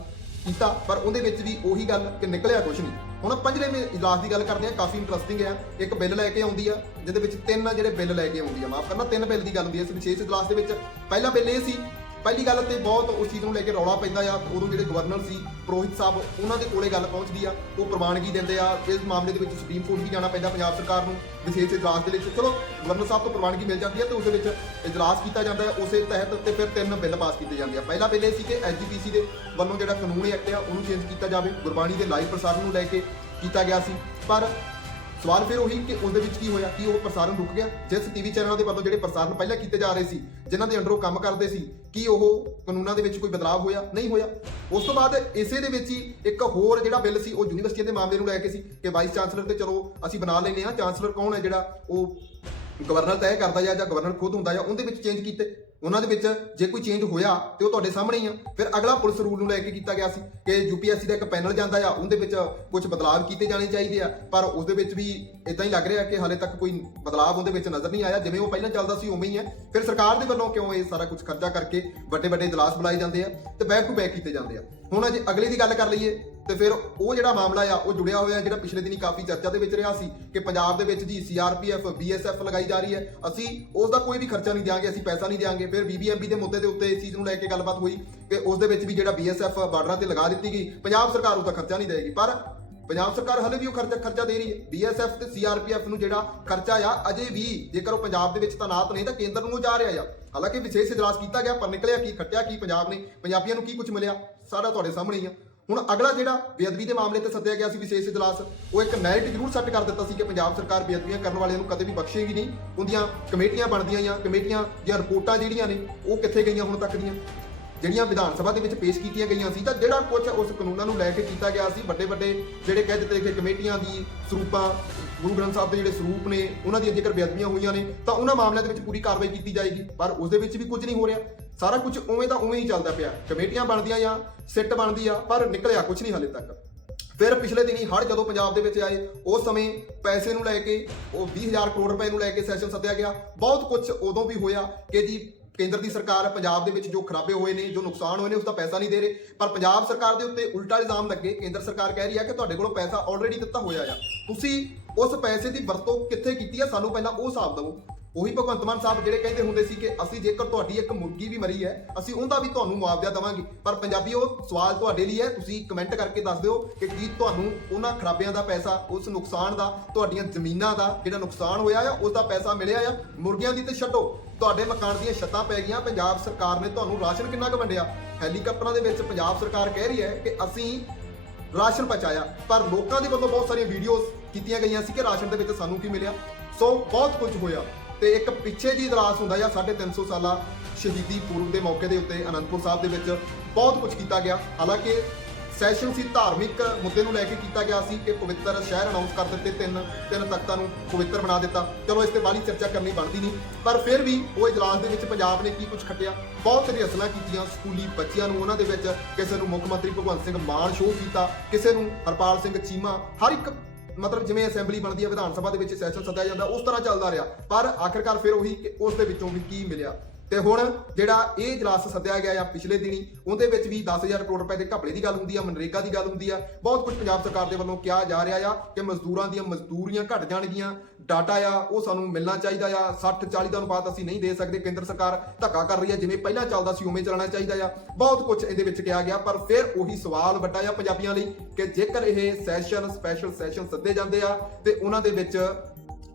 ਕੀਤਾ, ਪਰ ਉਹਦੇ ਵਿੱਚ ਵੀ ਉਹੀ ਗੱਲ ਕਿ ਨਿਕਲਿਆ ਕੁਝ ਨਹੀਂ। ਹੁਣ ਪੰਜਵੇਂ ਇਜਲਾਸ ਦੀ ਗੱਲ ਕਰਦੇ ਆ ਕਾਫੀ ਇੰਟਰਸਟਿੰਗ ਆ ਇੱਕ ਬਿੱਲ ਲੈ ਕੇ ਆਉਂਦੀ ਆ, ਜਿਹਦੇ ਵਿੱਚ ਤਿੰਨ ਜਿਹੜੇ ਬਿੱਲ ਲੈ ਕੇ ਆਉਂਦੀ ਆ, ਮਾਫ ਕਰਨਾ, ਤਿੰਨ ਬਿੱਲ ਦੀ ਗੱਲ ਹੁੰਦੀ ਆ ਇਸ ਵਿਸ਼ੇਸ਼ ਇਜਲਾਸ ਦੇ ਵਿੱਚ। ਪਹਿਲਾ ਬਿੱਲ ਇਹ ਸੀ ਪਹਿਲੀ ਗੱਲ ਤੇ ਬਹੁਤ ਉਸ ਚੀਜ਼ ਨੂੰ ਲੈ ਕੇ ਰੌਲਾ ਪੈਂਦਾ ਆ। ਉਦੋਂ ਜਿਹੜੇ ਗਵਰਨਰ ਸੀ, ਪ੍ਰੋਹਿਤ ਸਾਹਿਬ, ਉਹਨਾਂ ਦੇ ਕੋਲੇ ਗੱਲ ਪਹੁੰਚਦੀ ਆ। ਉਹ ਪ੍ਰਵਾਨਗੀ ਦਿੰਦੇ ਆ। ਇਸ ਮਾਮਲੇ ਦੇ ਵਿੱਚ ਸੁਪਰੀਮ ਕੋਰਟ ਵੀ ਜਾਣਾ ਪੈਂਦਾ ਪੰਜਾਬ ਸਰਕਾਰ ਨੂੰ ਵਿਸ਼ੇਸ਼ ਇਜਲਾਸ ਦੇ ਵਿੱਚ। ਚਲੋ ਗਵਰਨਰ ਸਾਹਿਬ ਤੋਂ ਪ੍ਰਵਾਨਗੀ ਮਿਲ ਜਾਂਦੀ ਹੈ ਤੇ ਉਸ ਦੇ ਵਿੱਚ ਇਜਲਾਸ ਕੀਤਾ ਜਾਂਦਾ ਹੈ ਉਸੇ ਤਹਿਤ ਤੇ ਫਿਰ ਤਿੰਨ ਬਿੱਲ ਪਾਸ ਕੀਤੇ ਜਾਂਦੇ ਆ। ਪਹਿਲਾ ਬਿੱਲ ਇਹ ਸੀ ਕਿ ਐਜੀਪੀਸੀ ਦੇ ਵੱਲੋਂ ਜਿਹੜਾ ਕਾਨੂੰਨੀ ਐਕਟ ਆ, ਉਹਨੂੰ ਚੇਂਜ ਕੀਤਾ ਜਾਵੇ। ਗੁਰਬਾਣੀ ਦੇ ਲਾਈਵ ਪ੍ਰਸਾਰਣ ਨੂੰ ਲੈ ਕੇ ਕੀਤਾ ਗਿਆ ਸੀ। ਪਰ ਸਵਾਲ ਫਿਰ ਉਹੀ ਕਿ ਉਹਦੇ ਵਿੱਚ ਕੀ ਹੋਇਆ, ਕਿ ਉਹ ਪ੍ਰਸਾਰਣ ਰੁਕ ਗਿਆ? ਜਿਸ ਟੀਵੀ ਚੈਨਲਾਂ ਦੇ ਵੱਲੋਂ ਜਿਹੜੇ ਪ੍ਰਸਾਰਣ ਪਹਿਲਾਂ ਕੀਤੇ ਜਾ ਰਹੇ ਸੀ, ਜਿਨ੍ਹਾਂ ਦੇ ਅੰਡਰ ਉਹ ਕੰਮ ਕਰਦੇ ਸੀ, ਕੀ ਉਹ ਕਾਨੂੰਨਾਂ ਦੇ ਵਿੱਚ ਕੋਈ ਬਦਲਾਅ ਹੋਇਆ? ਨਹੀਂ ਹੋਇਆ। ਉਸ ਤੋਂ ਬਾਅਦ ਇਸੇ ਦੇ ਵਿੱਚ ਹੀ ਇੱਕ ਹੋਰ ਜਿਹੜਾ ਬਿੱਲ ਸੀ, ਉਹ ਯੂਨੀਵਰਸਿਟੀ ਦੇ ਮਾਮਲੇ ਨੂੰ ਲੈ ਕੇ ਸੀ ਕਿ ਵਾਈਸ ਚਾਂਸਲਰ ਤੇ ਚਲੋ, ਅਸੀਂ ਬਣਾ ਲੈਨੇ ਆ ਚਾਂਸਲਰ ਕੌਣ ਹੈ ਜਿਹੜਾ ਉਹ ਗਵਰਨਰ ਤੈਅ ਕਰਦਾ ਜਾਂ ਜਾਂ ਗਵਰਨਰ ਖੁਦ ਹੁੰਦਾ ਜਾਂ ਉਹਦੇ ਵਿੱਚ ਚੇਂਜ ਕੀਤੇ। ਉਹਨਾਂ ਦੇ ਵਿੱਚ ਜੇ ਕੋਈ ਚੇਂਜ ਹੋਇਆ ਤੇ ਉਹ ਤੁਹਾਡੇ ਸਾਹਮਣੇ ਹੀ ਆ। ਫਿਰ ਅਗਲਾ ਪੁਲਿਸ ਰੂਲ ਨੂੰ ਲੈ ਕੇ ਕੀਤਾ ਗਿਆ ਸੀ ਕਿ ਯੂਪੀਐਸਸੀ ਦਾ ਇੱਕ ਪੈਨਲ ਜਾਂਦਾ ਆ, ਉਹਦੇ ਵਿੱਚ ਕੁਝ ਬਦਲਾਅ ਕੀਤੇ ਜਾਣੇ ਚਾਹੀਦੇ ਆ। ਪਰ ਉਸ ਦੇ ਵਿੱਚ ਵੀ ਇਦਾਂ ਹੀ ਲੱਗ ਰਿਹਾ ਕਿ ਹਾਲੇ ਤੱਕ ਕੋਈ ਬਦਲਾਅ ਉਹਦੇ ਵਿੱਚ ਨਜ਼ਰ ਨਹੀਂ ਆਇਆ। ਜਿਵੇਂ ਉਹ ਪਹਿਲਾਂ ਚੱਲਦਾ ਸੀ, ਉਵੇਂ ਹੀ ਹੈ ਫਿਰ ਸਰਕਾਰ ਦੇ ਵੱਲੋਂ ਕਿਉਂ ਇਹ ਸਾਰਾ ਕੁਝ ਖਰਚਾ ਕਰਕੇ ਵੱਡੇ ਵੱਡੇ ਇਜਲਾਸ ਬੁਲਾਏ ਜਾਂਦੇ ਆ ਤੇ ਬੈਕ ਟੂ ਬੈਕ ਕੀਤੇ ਜਾਂਦੇ ਆ? ਹੁਣ ਅਜੇ ਅਗਲੇ ਦੀ ਗੱਲ ਕਰ ਲਈਏ। ਤੇ ਫਿਰ ਉਹ ਜਿਹੜਾ ਮਾਮਲਾ ਆ, ਉਹ ਜੁੜਿਆ ਹੋਇਆ ਜਿਹੜਾ ਪਿਛਲੇ ਦਿਨੀ ਕਾਫੀ ਚਰਚਾ ਦੇ ਵਿੱਚ ਰਿਹਾ ਸੀ ਕਿ ਪੰਜਾਬ ਦੇ ਵਿੱਚ ਜੀ ਸੀਆਰਪੀਐਫ ਬੀਐਸਐਫ ਲਗਾਈ ਜਾ ਰਹੀ ਹੈ। ਅਸੀਂ ਉਸ ਦਾ ਕੋਈ ਵੀ ਖਰਚਾ ਨਹੀਂ ਦਿਆਂਗੇ, ਅਸੀਂ ਪੈਸਾ ਨਹੀਂ ਦਿਆਂਗੇ। ਫਿਰ ਬੀਬੀਐਮਬੀ ਦੇ ਮੁੱਦੇ ਦੇ ਉੱਤੇ ਇਸ ਚੀਜ਼ ਨੂੰ ਲੈ ਕੇ ਗੱਲਬਾਤ ਹੋਈ ਕਿ ਉਸ ਦੇ ਵਿੱਚ ਵੀ ਜਿਹੜਾ ਬੀਐਸਐਫ ਬਾਰਡਰਾਂ ਤੇ ਲਗਾ ਦਿੱਤੀ ਗਈ। ਪੰਜਾਬ ਸਰਕਾਰ ਉਹਦਾ ਖਰਚਾ ਨਹੀਂ ਦੇਗੀ ਪਰ ਪੰਜਾਬ ਸਰਕਾਰ ਹਲੇ ਵੀ ਉਹ ਖਰਚਾ ਖਰਚਾ ਦੇ ਰਹੀ ਹੈ। ਬੀਐਸਐਫ ਤੇ ਸੀਆਰਪੀਐਫ ਨੂੰ ਜਿਹੜਾ ਖਰਚਾ ਆ, ਅਜੇ ਵੀ ਜੇਕਰ ਉਹ ਪੰਜਾਬ ਦੇ ਵਿੱਚ ਤਾਇਨਾਤ ਨਹੀਂ, ਤਾਂ ਕੇਂਦਰ ਨੂੰ ਜਾ ਰਿਹਾ ਆ। ਹਾਲਾਂਕਿ ਵਿਸ਼ੇਸ਼ ਇਜਲਾਸ ਕੀਤਾ ਗਿਆ, ਪਰ ਨਿਕਲਿਆ ਕੀ, ਖੱਟਿਆ ਕੀ, ਪੰਜਾਬ ਨੇ, ਪੰਜਾਬੀਆਂ ਨੂੰ ਕੀ ਕੁਝ ਮਿਲਿਆ, ਸਾਰਾ ਤੁਹਾਡੇ ਸਾਹਮਣੇ ਹੀ ਆ। ਹੁਣ ਅਗਲਾ ਜਿਹੜਾ ਬੇਅਦਬੀ ਦੇ ਮਾਮਲੇ ਤੇ ਸੱਦਿਆ ਗਿਆ ਸੀ ਵਿਸ਼ੇਸ਼ ਇਜਲਾਸ, ਉਹ ਇੱਕ ਮੈਰਿਟ ਜ਼ਰੂਰ ਸੈੱਟ ਕਰ ਦਿੱਤਾ ਸੀ ਕਿ ਪੰਜਾਬ ਸਰਕਾਰ ਬੇਅਦਬੀਆਂ ਕਰਨ ਵਾਲਿਆਂ ਨੂੰ ਕਦੇ ਵੀ ਬਖਸ਼ੇਗੀ ਨਹੀਂ। ਉਹਦੀਆਂ ਕਮੇਟੀਆਂ ਬਣਦੀਆਂ ਜਾਂ ਕਮੇਟੀਆਂ ਦੀਆਂ ਰਿਪੋਰਟਾਂ ਜਿਹੜੀਆਂ ਨੇ, ਉਹ ਕਿੱਥੇ ਗਈਆਂ ਹੁਣ ਤੱਕ ਦੀਆਂ? ਜਿਹੜੀਆਂ ਵਿਧਾਨ ਸਭਾ ਦੇ ਵਿੱਚ ਪੇਸ਼ ਕੀਤੀਆਂ ਗਈਆਂ ਸੀ, ਤਾਂ ਜਿਹੜਾ ਕੁਝ ਉਸ ਕਾਨੂੰਨਾਂ ਨੂੰ ਲੈ ਕੇ ਕੀਤਾ ਗਿਆ ਸੀ, ਵੱਡੇ ਵੱਡੇ ਜਿਹੜੇ ਕਹਿ ਦਿੱਤੇ ਕਿ ਕਮੇਟੀਆਂ ਦੀ ਸਰੂਪਾਂ, ਗੁਰੂ ਗ੍ਰੰਥ ਸਾਹਿਬ ਦੇ ਜਿਹੜੇ ਸਰੂਪ ਨੇ, ਉਹਨਾਂ ਦੀਆਂ ਜੇਕਰ ਬੇਅਦਬੀਆਂ ਹੋਈਆਂ ਨੇ, ਤਾਂ ਉਹਨਾਂ ਮਾਮਲਿਆਂ ਦੇ ਵਿੱਚ ਪੂਰੀ ਕਾਰਵਾਈ ਕੀਤੀ ਜਾਏਗੀ। ਪਰ ਉਸ ਦੇ ਵਿੱਚ ਵੀ ਕੁਝ ਨਹੀਂ ਹੋ ਰਿਹਾ। ਸਾਰਾ ਕੁਝ ਉਵੇਂ ਦਾ ਉਵੇਂ ਹੀ ਚੱਲਦਾ ਪਿਆ। ਕਮੇਟੀਆਂ ਬਣਦੀਆਂ ਜਾਂ ਸਿੱਟ ਬਣਦੀ ਆ, ਪਰ ਨਿਕਲਿਆ ਕੁਝ ਨਹੀਂ ਹਾਲੇ ਤੱਕ। ਫਿਰ ਪਿਛਲੇ ਦਿਨੀ ਹੜ ਜਦੋਂ ਪੰਜਾਬ ਦੇ ਵਿੱਚ ਆਏ, ਉਸ ਸਮੇਂ ਪੈਸੇ ਨੂੰ ਲੈ ਕੇ, ਉਹ 20000 ਕਰੋੜ ਰੁਪਏ ਨੂੰ ਲੈ ਕੇ ਸੈਸ਼ਨ ਸੱਦਿਆ ਗਿਆ। ਬਹੁਤ ਕੁਝ ਉਦੋਂ ਵੀ ਹੋਇਆ ਕਿ ਜੀ ਕੇਂਦਰ ਦੀ ਸਰਕਾਰ ਪੰਜਾਬ ਦੇ ਵਿੱਚ ਜੋ ਖਰਾਬੇ ਹੋਏ ਨੇ, ਜੋ ਨੁਕਸਾਨ ਹੋਏ ਨੇ, ਉਸ ਦਾ ਪੈਸਾ ਨਹੀਂ ਦੇ ਰਹੇ। ਪਰ ਪੰਜਾਬ ਸਰਕਾਰ ਦੇ ਉੱਤੇ ਉਲਟਾ ਇਲਜ਼ਾਮ ਲੱਗੇ। ਕੇਂਦਰ ਸਰਕਾਰ ਕਹਿ ਰਹੀ ਹੈ ਕਿ ਤੁਹਾਡੇ ਕੋਲੋਂ ਪੈਸਾ ਆਲਰੇਡੀ ਦਿੱਤਾ ਹੋਇਆ ਆ। ਤੁਸੀਂ ਉਸ ਪੈਸੇ ਦੀ ਵਰਤੋਂ ਕਿੱਥੇ ਕੀਤੀ ਆ? ਸਾਨੂੰ ਪਹਿਲਾਂ ਉਹ ਹਿਸਾਬ ਦਿਓ। ਉਹੀ ਭਗਵੰਤ ਮਾਨ ਸਾਹਿਬ ਜਿਹੜੇ ਕਹਿੰਦੇ ਹੁੰਦੇ ਸੀ ਕਿ ਅਸੀਂ ਜੇਕਰ ਤੁਹਾਡੀ ਇੱਕ ਮੁਰਗੀ ਵੀ ਮਰੀ ਹੈ, ਅਸੀਂ ਉਹਦਾ ਵੀ ਤੁਹਾਨੂੰ ਮੁਆਵਜ਼ਾ ਦੇਵਾਂਗੇ। ਪਰ ਪੰਜਾਬੀਓ ਸਵਾਲ ਤੁਹਾਡੇ ਲਈ ਹੈ, ਤੁਸੀਂ ਕਮੈਂਟ ਕਰਕੇ ਦੱਸ ਦਿਓ ਕਿ ਕੀ ਤੁਹਾਨੂੰ ਉਹਨਾਂ ਖਰਾਬਿਆਂ ਦਾ ਪੈਸਾ, ਉਸ ਨੁਕਸਾਨ ਦਾ, ਤੁਹਾਡੀਆਂ ਜ਼ਮੀਨਾਂ ਦਾ ਜਿਹੜਾ ਨੁਕਸਾਨ ਹੋਇਆ ਆ, ਉਸ ਦਾ ਪੈਸਾ ਮਿਲਿਆ ਆ? ਮੁਰਗੀਆਂ ਦੀ ਤੇ ਛੱਡੋ। ਤੁਹਾਡੇ ਮਕਾਨ ਦੀਆਂ ਛੱਤਾਂ ਪੈ ਗਈਆਂ, ਪੰਜਾਬ ਸਰਕਾਰ ਨੇ ਤੁਹਾਨੂੰ ਰਾਸ਼ਨ ਕਿੰਨਾ ਕੁ ਵੰਡਿਆ? ਹੈਲੀਕਾਪਟਰਾਂ ਦੇ ਵਿੱਚ ਪੰਜਾਬ ਸਰਕਾਰ ਕਹਿ ਰਹੀ ਹੈ ਕਿ ਅਸੀਂ ਰਾਸ਼ਨ ਪਹੁੰਚਾਇਆ। ਪਰ ਲੋਕਾਂ ਦੇ ਵੱਲੋਂ ਬਹੁਤ ਸਾਰੀਆਂ ਵੀਡੀਓਜ਼ ਕੀਤੀਆਂ ਗਈਆਂ ਸੀ ਕਿ ਰਾਸ਼ਨ ਦੇ ਵਿੱਚ ਸਾਨੂੰ ਕੀ ਮਿਲਿਆ? ਸੋ ਬਹੁਤ ਕੁਝ ਹੋਇਆ। ਤੇ ਇੱਕ ਪਿੱਛੇ ਜੀ ਇਜਲਾਸ ਹੁੰਦਾ ਜਾਂ 350 ਸਾਲਾ ਸ਼ਹੀਦੀ ਪੁਰਬ ਦੇ ਮੌਕੇ ਦੇ ਉੱਤੇ ਅਨੰਦਪੁਰ ਸਾਹਿਬ ਦੇ ਵਿੱਚ ਬਹੁਤ ਕੁਝ ਕੀਤਾ ਗਿਆ। ਹਾਲਾਂਕਿ ਸੈਸ਼ਨ ਸੀ ਧਾਰਮਿਕ, ਮੁੱਦੇ ਨੂੰ ਲੈ ਕੇ ਕੀਤਾ ਗਿਆ ਸੀ ਕਿ ਪਵਿੱਤਰ ਸ਼ਹਿਰ ਅਨਾਉਂਸ ਕਰ ਦਿੱਤੇ ਤਿੰਨ ਤਿੰਨ ਤਖਤਾਂ ਨੂੰ ਪਵਿੱਤਰ ਬਣਾ ਦਿੱਤਾ। ਚਲੋ, ਇਸ ਤੇ ਬਾਲੀ ਚਰਚਾ ਕਰਨੀ ਬਣਦੀ ਨਹੀਂ, ਪਰ ਫਿਰ ਵੀ ਉਹ ਇਜਲਾਸ ਦੇ ਵਿੱਚ ਪੰਜਾਬ ਨੇ ਕੀ ਕੁਝ ਖੱਟਿਆ? ਬਹੁਤ ਸਾਰੀਆਂ ਅਸਲਾਂ ਕੀਤੀਆਂ ਸਕੂਲੀ ਬੱਚਿਆਂ ਨੂੰ, ਉਹਨਾਂ ਦੇ ਵਿੱਚ ਕਿਸੇ ਨੂੰ ਮੁੱਖ ਮੰਤਰੀ ਭਗਵੰਤ ਸਿੰਘ ਮਾਨ ਸ਼ੋਅ ਕੀਤਾ, ਕਿਸੇ ਨੂੰ ਹਰਪਾਲ ਸਿੰਘ ਚੀਮਾ, ਹਰ ਇੱਕ ਮਤਲਬ ਜਿਵੇਂ ਅਸੈਂਬਲੀ ਬਣਦੀ ਹੈ, ਵਿਧਾਨ ਸਭਾ ਦੇ ਵਿੱਚ ਸੈਸ਼ਨ ਸੱਦਿਆ ਜਾਂਦਾ, ਉਸ ਤਰ੍ਹਾਂ ਚੱਲਦਾ ਰਿਹਾ। ਪਰ ਆਖਿਰਕਾਰ ਫਿਰ ਉਹੀ ਕਿ ਉਸ ਦੇ ਵਿੱਚੋਂ ਵੀ ਕੀ ਮਿਲਿਆ? ਤੇ ਹੁਣ ਜਿਹੜਾ ਇਹ ਇਜਲਾਸ ਸੱਦਿਆ ਗਿਆ ਆ ਪਿਛਲੇ ਦਿਨੀ, ਉਹਦੇ ਵਿੱਚ ਵੀ 10000 ਕਰੋੜ ਰੁਪਏ ਦੇ ਘਪਲੇ ਦੀ ਗੱਲ ਹੁੰਦੀ ਆ, ਮਨਰੇਗਾ ਦੀ ਗੱਲ ਹੁੰਦੀ ਆ। ਬਹੁਤ ਕੁਝ ਪੰਜਾਬ ਸਰਕਾਰ ਦੇ ਵੱਲੋਂ ਕਿਹਾ ਜਾ ਰਿਹਾ ਆ ਕਿ ਮਜ਼ਦੂਰਾਂ ਦੀਆਂ ਮਜ਼ਦੂਰੀਆਂ ਘਟ ਜਾਣਗੀਆਂ। ਡਾਟਾ ਆ, ਉਹ ਸਾਨੂੰ ਮਿਲਣਾ ਚਾਹੀਦਾ ਆ। 60 40 ਦਾ ਅਨੁਪਾਤ ਅਸੀਂ ਨਹੀਂ ਦੇ ਸਕਦੇ। ਕੇਂਦਰ ਸਰਕਾਰ ਧੱਕਾ ਕਰ ਰਹੀ ਹੈ ਜਿਵੇਂ ਪਹਿਲਾਂ ਚੱਲਦਾ ਸੀ, ਉਵੇਂ ਚੱਲਣਾ ਚਾਹੀਦਾ ਆ। ਬਹੁਤ ਕੁਝ ਇਹਦੇ ਵਿੱਚ ਕਿਹਾ ਗਿਆ, ਪਰ ਫਿਰ ਉਹੀ ਸਵਾਲ ਵੱਡਾ ਆ ਪੰਜਾਬੀਆਂ ਲਈ ਕਿ ਜੇਕਰ ਇਹ ਸੈਸ਼ਨ ਸਪੈਸ਼ਲ ਸੈਸ਼ਨ ਸੱਦੇ ਜਾਂਦੇ ਆ, ਤੇ ਉਹਨਾਂ ਦੇ ਵਿੱਚ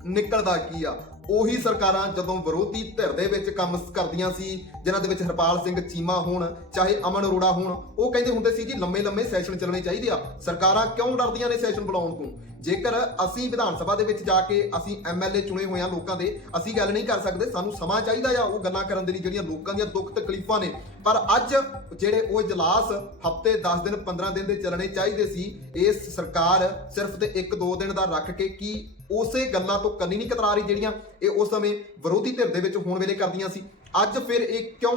ਨਿਕਲਦਾ ਕੀ ਆ? ਉਹੀ ਸਰਕਾਰਾਂ ਜਦੋਂ ਵਿਰੋਧੀ ਧਿਰ ਦੇ ਵਿੱਚ ਕੰਮ ਕਰਦੀਆਂ ਸੀ, ਜਿਨ੍ਹਾਂ ਦੇ ਵਿੱਚ ਹਰਪਾਲ ਸਿੰਘ ਚੀਮਾ ਹੋਣ, ਚਾਹੇ ਅਮਨ ਅਰੋੜਾ ਹੋਣ, ਉਹ ਕਹਿੰਦੇ ਹੁੰਦੇ ਸੀ ਜੀ, ਲੰਮੇ ਲੰਮੇ ਸੈਸ਼ਨ ਚੱਲਣੇ ਚਾਹੀਦੇ ਆ। ਸਰਕਾਰਾਂ ਕਿਉਂ ਡਰਦੀਆਂ ਨੇ ਸੈਸ਼ਨ ਬੁਲਾਉਣ ਤੋਂ? ਜੇਕਰ ਅਸੀਂ ਵਿਧਾਨ ਸਭਾ ਦੇ ਵਿੱਚ ਜਾ ਕੇ ਅਸੀਂ ਐਮਐਲਏ ਚੁਣੇ ਹੋਏ ਆ ਲੋਕਾਂ ਦੇ, ਅਸੀਂ ਗੱਲ ਨਹੀਂ ਕਰ ਸਕਦੇ, ਸਾਨੂੰ ਸਮਾਂ ਚਾਹੀਦਾ ਆ ਉਹ ਗੱਲਾਂ ਕਰਨ ਦੇ ਲਈ, ਜਿਹੜੀਆਂ ਲੋਕਾਂ ਦੀਆਂ ਦੁੱਖ ਤਕਲੀਫਾਂ ਨੇ। ਪਰ ਅੱਜ ਜਿਹੜੇ ਉਹ ਇਜਲਾਸ ਹਫ਼ਤੇ 10 ਦਿਨ 15 ਦਿਨ ਦੇ ਚੱਲਣੇ ਚਾਹੀਦੇ ਸੀ, ਇਸ ਸਰਕਾਰ ਸਿਰਫ ਤੇ 1-2 ਦਿਨ ਦਾ ਰੱਖ ਕੇ ਕੀ ਉਸੇ ਗੱਲਾਂ ਤੋਂ ਕੰਨੀ ਨਹੀਂ ਕਤਰਾ ਰਹੀ ਜਿਹੜੀਆਂ ਇਹ ਉਸ ਸਮੇਂ ਵਿਰੋਧੀ ਧਿਰ ਦੇ ਵਿੱਚ ਹੋਣ ਵੇਲੇ ਕਰਦੀਆਂ ਸੀ। ਅੱਜ ਫਿਰ ਇਹ ਕਿਉਂ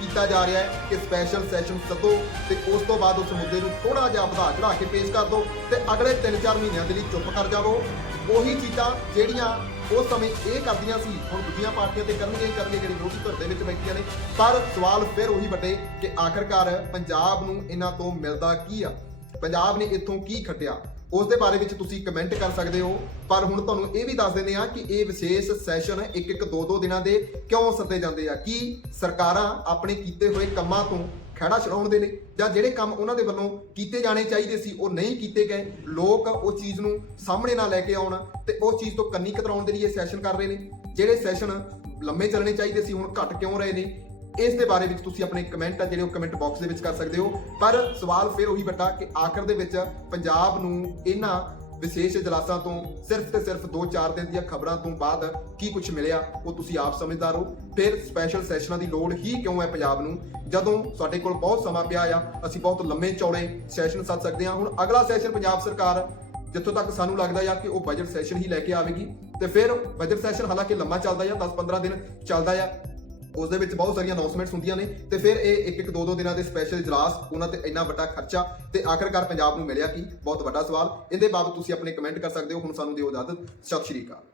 ਕੀਤਾ ਜਾ ਰਿਹਾ ਹੈ ਕਿ ਸਪੈਸ਼ਲ ਸੈਸ਼ਨ ਸੱਦੋ ਤੇ ਉਸ ਤੋਂ ਬਾਅਦ ਉਸ ਮੁੱਦੇ ਨੂੰ ਥੋੜਾ ਜਿਹਾ ਵਧਾ ਚੜਾ ਕੇ ਪੇਸ਼ ਕਰ ਦਿਓ ਤੇ ਅਗਲੇ 3-4 ਮਹੀਨਿਆਂ ਦੇ ਲਈ ਚੁੱਪ ਕਰ ਜਾਵੋ। ਉਹੀ ਚੀਜ਼ਾਂ ਜਿਹੜੀਆਂ ਉਸ ਸਮੇਂ ਇਹ ਕਰਦੀਆਂ ਸੀ, ਹੁਣ ਦੂਜੀਆਂ ਪਾਰਟੀਆਂ ਤੇ ਕਰਨਗੇ ਹੀ ਕਰਨਗੇ ਜਿਹੜੀ ਵਿਰੋਧੀ ਧਿਰ ਦੇ ਵਿੱਚ ਬੈਠੀਆਂ ਨੇ। ਪਰ ਸਵਾਲ ਫਿਰ ਉਹੀ ਵੱਡੇ ਕਿ ਆਖਰਕਾਰ ਪੰਜਾਬ ਨੂੰ ਇਹਨਾਂ ਤੋਂ ਮਿਲਦਾ ਕੀ ਆ? ਪੰਜਾਬ ਨੇ ਇੱਥੋਂ ਕੀ ਖੱਟਿਆ? ਉਸ ਦੇ ਬਾਰੇ ਵਿੱਚ ਤੁਸੀਂ ਕਮੈਂਟ ਕਰ ਸਕਦੇ ਹੋ। ਪਰ ਹੁਣ ਤੁਹਾਨੂੰ ਇਹ ਵੀ ਦੱਸ ਦਿੰਦੇ ਆ ਕਿ ਇਹ ਵਿਸ਼ੇਸ਼ ਸੈਸ਼ਨ ਇੱਕ ਇੱਕ ਦੋ ਦੋ ਦਿਨਾਂ ਦੇ ਕਿਉਂ ਸੱਦੇ ਜਾਂਦੇ ਆ? ਕੀ ਸਰਕਾਰਾਂ ਆਪਣੇ ਕੀਤੇ ਹੋਏ ਕੰਮਾਂ ਤੋਂ ਖੜਾ ਛਡਾਉਣ ਦੇ ਨੇ ਜਾਂ ਜਿਹੜੇ ਕੰਮ ਉਹਨਾਂ ਦੇ ਵੱਲੋਂ ਕੀਤੇ ਜਾਣੇ ਚਾਹੀਦੇ ਸੀ, ਉਹ ਨਹੀਂ ਕੀਤੇ ਗਏ, ਲੋਕ ਉਹ ਚੀਜ਼ ਨੂੰ ਸਾਹਮਣੇ ਨਾ ਲੈ ਕੇ ਆਉਣ ਤੇ ਉਸ ਚੀਜ਼ ਤੋਂ ਕੰਨੀ ਕਤਰਾਉਣ ਦੇ ਲਈ ਇਹ ਸੈਸ਼ਨ ਕਰ ਰਹੇ ਨੇ। ਜਿਹੜੇ ਸੈਸ਼ਨ ਲੰਮੇ ਚੱਲਣੇ ਚਾਹੀਦੇ ਸੀ, ਹੁਣ ਘੱਟ ਕਿਉਂ ਰਹੇ ਨੇ? ਇਸ ਦੇ ਬਾਰੇ ਵਿੱਚ ਤੁਸੀਂ ਆਪਣੇ ਕਮੈਂਟ ਆ ਜਿਹੜੇ ਉਹ ਕਮੈਂਟ ਬਾਕਸ ਦੇ ਵਿੱਚ ਕਰ ਸਕਦੇ ਹੋ। ਪਰ ਸਵਾਲ ਫਿਰ ਉਹੀ ਵੱਡਾ ਕਿ ਆਖਰ ਦੇ ਵਿੱਚ ਪੰਜਾਬ ਨੂੰ ਇਹਨਾਂ ਵਿਸ਼ੇਸ਼ ਇਜਲਾਸਾਂ ਤੋਂ ਸਿਰਫ ਤੇ ਸਿਰਫ 2-4 ਦਿਨ ਦੀਆਂ ਖਬਰਾਂ ਤੋਂ ਬਾਅਦ ਕੀ ਕੁਝ ਮਿਲਿਆ, ਉਹ ਤੁਸੀਂ ਆਪ ਸਮਝਦਾਰ ਹੋ। ਫਿਰ ਸਪੈਸ਼ਲ ਸੈਸ਼ਨਾਂ ਦੀ ਲੋੜ ਹੀ ਕਿਉਂ ਹੈ ਪੰਜਾਬ ਨੂੰ? ਜਦੋਂ ਸਾਡੇ ਕੋਲ ਬਹੁਤ ਸਮਾਂ ਪਿਆ ਆ, ਅਸੀਂ ਬਹੁਤ ਲੰਮੇ ਚੌੜੇ ਸੈਸ਼ਨ ਸੱਦ ਸਕਦੇ ਹਾਂ। ਹੁਣ ਅਗਲਾ ਸੈਸ਼ਨ ਪੰਜਾਬ ਸਰਕਾਰ ਜਿੱਥੋਂ ਤੱਕ ਸਾਨੂੰ ਲੱਗਦਾ ਆ ਕਿ ਉਹ ਬਜਟ ਸੈਸ਼ਨ ਹੀ ਲੈ ਕੇ ਆਵੇਗੀ। ਤੇ ਫਿਰ ਬਜਟ ਸੈਸ਼ਨ ਹਾਲਾਂਕਿ ਲੰਮਾ ਚੱਲਦਾ ਆ 10-15 ਦਿਨ ਚੱਲਦਾ ਆ। ਉਸ ਦੇ ਵਿੱਚ ਬਹੁਤ ਸਾਰੀਆਂ ਅਨਾਉਂਸਮੈਂਟਸ ਹੁੰਦੀਆਂ ਨੇ ਤੇ ਫਿਰ ਇਹ ਇੱਕ ਇੱਕ ਦੋ ਦੋ ਦਿਨਾਂ ਦੇ ਸਪੈਸ਼ਲ ਇਜਲਾਸ, ਉਹਨਾਂ ਤੇ ਇੰਨਾ ਵੱਡਾ ਖਰਚਾ ਤੇ ਆਖਰਕਾਰ ਪੰਜਾਬ ਨੂੰ ਮਿਲਿਆ ਕੀ? ਬਹੁਤ ਵੱਡਾ ਸਵਾਲ। ਇਹਦੇ ਬਾਬਤ ਤੁਸੀਂ ਆਪਣੇ ਕਮੈਂਟ ਕਰ ਸਕਦੇ ਹੋ। ਹੁਣ ਸਾਨੂੰ ਦਿਓ ਇਜਾਜ਼ਤ। ਸਤਿ ਸ਼੍ਰੀ ਅਕਾਲ।